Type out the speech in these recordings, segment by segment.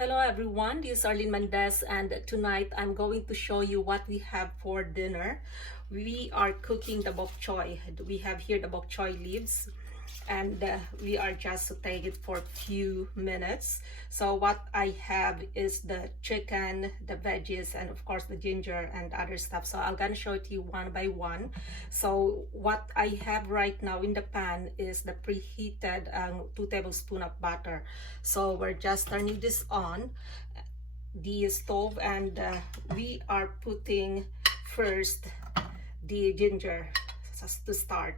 Hello everyone, this is Arlene Mendez, and tonight I'm going to show you what we have for dinner. We are cooking the bok choy. We have here the bok choy leaves, and we are just sauteing it for a few minutes. So what I have is the chicken, the veggies, and of course the ginger and other stuff. So I'm gonna show it to you one by one. So what I have right now in the pan is the preheated 2 tablespoons of butter. So we're just turning this on the stove, and we are putting first the ginger just to start.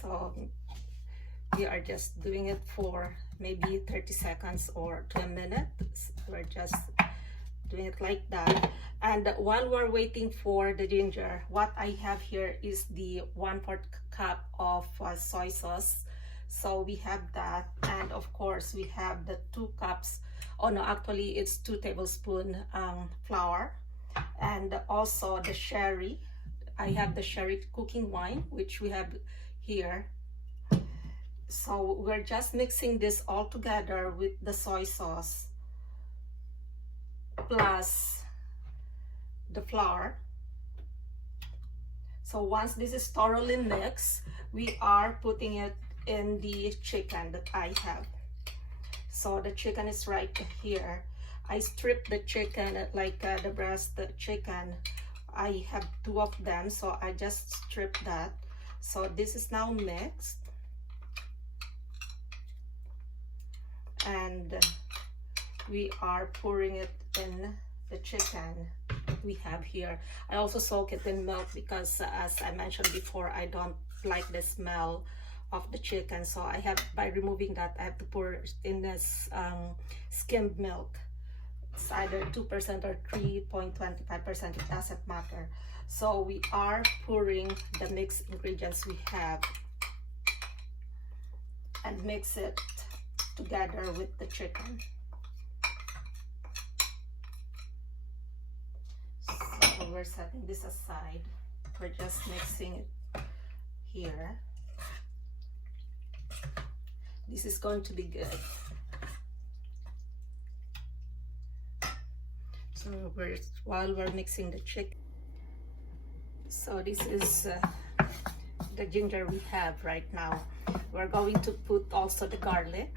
So we are just doing it for maybe 30 seconds or to a minute. We're just doing it like that. And while we're waiting for the ginger, what I have here is the 1/4 cup of soy sauce. So we have that, and of course we have the 2 cups, oh no, actually it's 2 tablespoons flour, and also the sherry. I have the sherry cooking wine, which we have here. So we're just mixing this all together with the soy sauce plus the flour. So once this is thoroughly mixed, we are putting it in the chicken that I have. So the chicken is right here. I stripped the chicken, like the breast chicken. I have 2 of them, so I just stripped that. So this is now mixed, and we are pouring it in the chicken we have here. I also soak it in milk because as I mentioned before, I don't like the smell of the chicken. So I have, by removing that, I have to pour in this skimmed milk. It's either 2% or 3.25%, it doesn't matter. So we are pouring the mixed ingredients we have and mix it together with the chicken. So we're setting this aside. We're just mixing it here. This is going to be good. So while we're mixing the chicken, so this is the ginger we have right now. We're going to put also the garlic.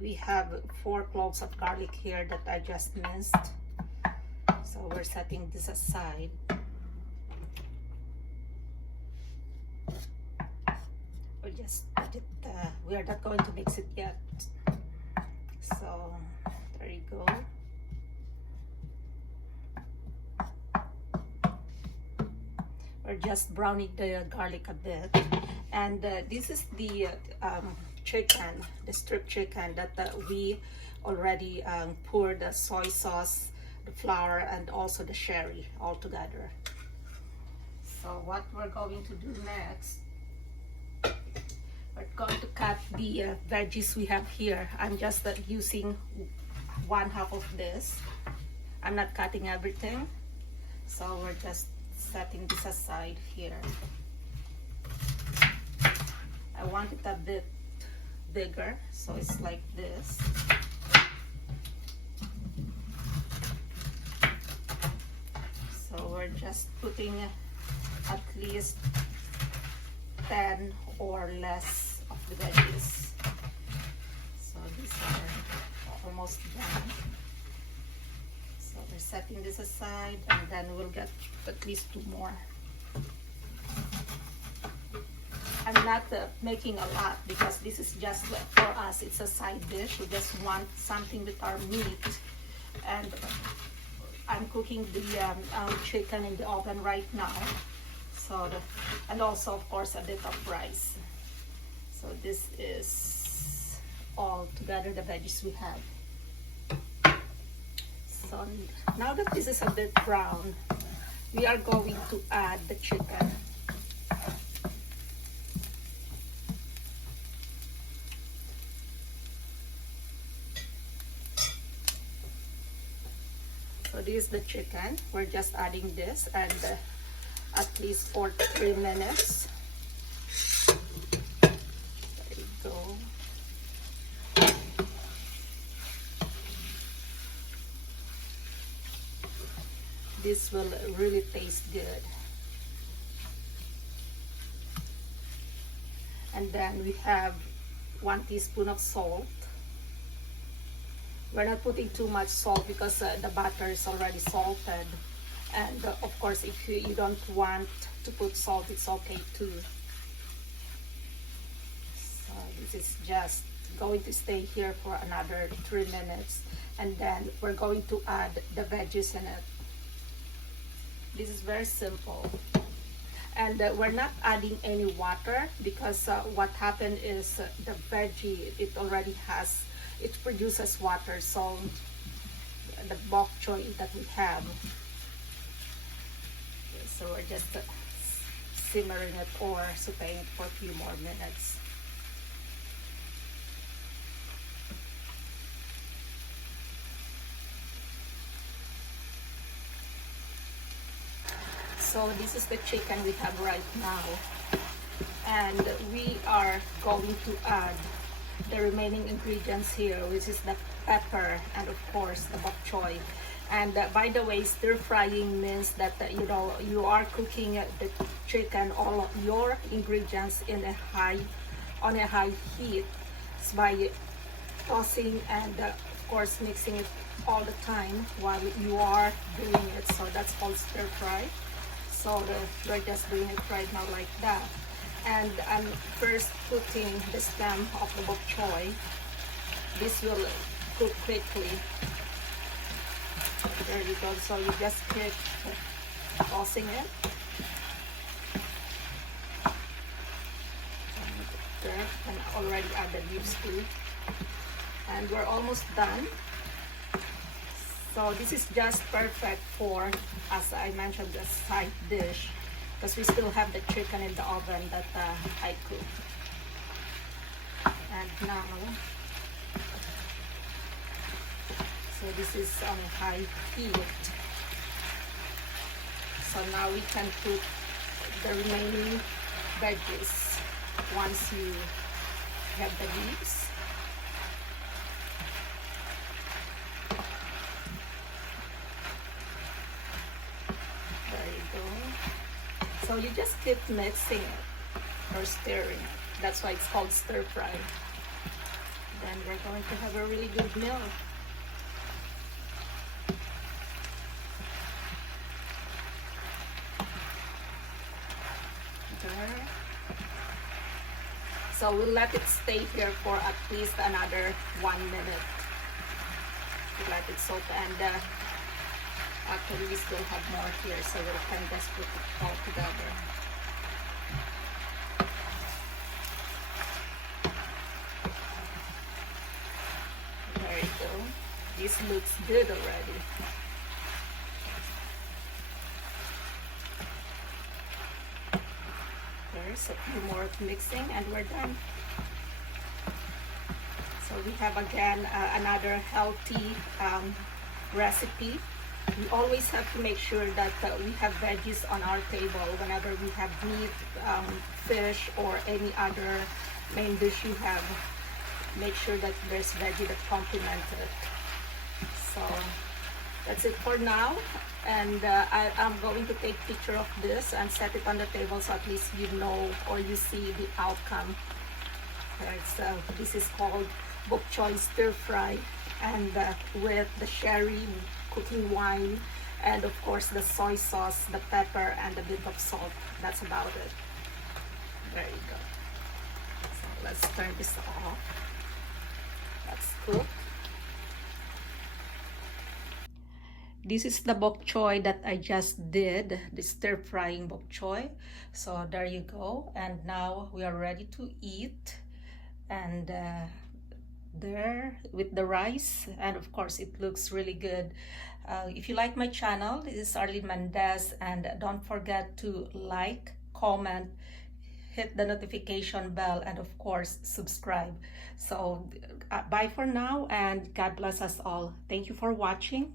We have 4 cloves of garlic here that I just minced. So we're setting this aside. We just put it, we are not going to mix it yet. So there you go. We're just browning the garlic a bit, and this is the chicken, the strip chicken that we already poured the soy sauce, the flour, and also the sherry all together. So what we're going to do next, we're going to cut the veggies we have here. I'm just using 1/2 of this. I'm not cutting everything, so we're just setting this aside here. I want it a bit bigger, so it's like this. So we're just putting at least 10 or less of the veggies. So these are almost done. So we're setting this aside, and then we'll get at least 2 more. I'm not making a lot because this is just for us. It's a side dish. We just want something with our meat, and I'm cooking the chicken in the oven right now. So and also of course a bit of rice. So this is all together the veggies we have. So now that this is a bit brown, we are going to add the chicken. So this is the chicken. We're just adding this, and at least for 3 minutes. There you go. This will really taste good. And then we have 1 teaspoon of salt. We're not putting too much salt because the butter is already salted. And of course, if you don't want to put salt, it's okay too. So this is just going to stay here for another 3 minutes. And then we're going to add the veggies in it. This is very simple. And we're not adding any water because what happened is the veggie, it already has, it produces water. So the bok choy that we have, so we're just simmering it or sauteing it for a few more minutes. So this is the chicken we have right now, and we are going to add the remaining ingredients here, which is the pepper and of course the bok choy. And by the way, stir frying means that you know, you are cooking the chicken, all of your ingredients in a on a high heat. It's by tossing and of course mixing it all the time while you are doing it. So that's called stir fry. So we're just doing it right now like that. And I'm first putting the stem of the bok choy. This will cook quickly. There you go. So you just keep tossing it. There, and I already added leaves too. And we're almost done. So this is just perfect for, as I mentioned, the side dish, because we still have the chicken in the oven that I cooked. And now, so this is on high heat. So now we can put the remaining veggies once you have the leaves. So you just keep mixing it or stirring it. That's why it's called stir fry. Then we're going to have a really good meal. There. So we'll let it stay here for at least another 1 minute. We'll let it soak, and actually we still have more here, so we can just put it all together. There you go. This looks good already. There's a few more mixing and we're done. So we have again another healthy recipe. We always have to make sure that we have veggies on our table whenever we have meat, fish, or any other main dish you have. Make sure that there's veggie that complement it. So that's it for now. And I'm going to take a picture of this and set it on the table so at least you know or you see the outcome. This is called bok choy stir fry, and with the sherry cooking wine, and of course the soy sauce, the pepper, and a bit of salt. That's about it. There you go. So let's turn this off. Let's cook. This is the bok choy that I just did, the stir frying bok choy. So there you go. And now we are ready to eat. And there with the rice, and of course it looks really good. If you like my channel, this is Arlene Mendez, and don't forget to like, comment, hit the notification bell, and of course subscribe. So bye for now, and God bless us all. Thank you for watching.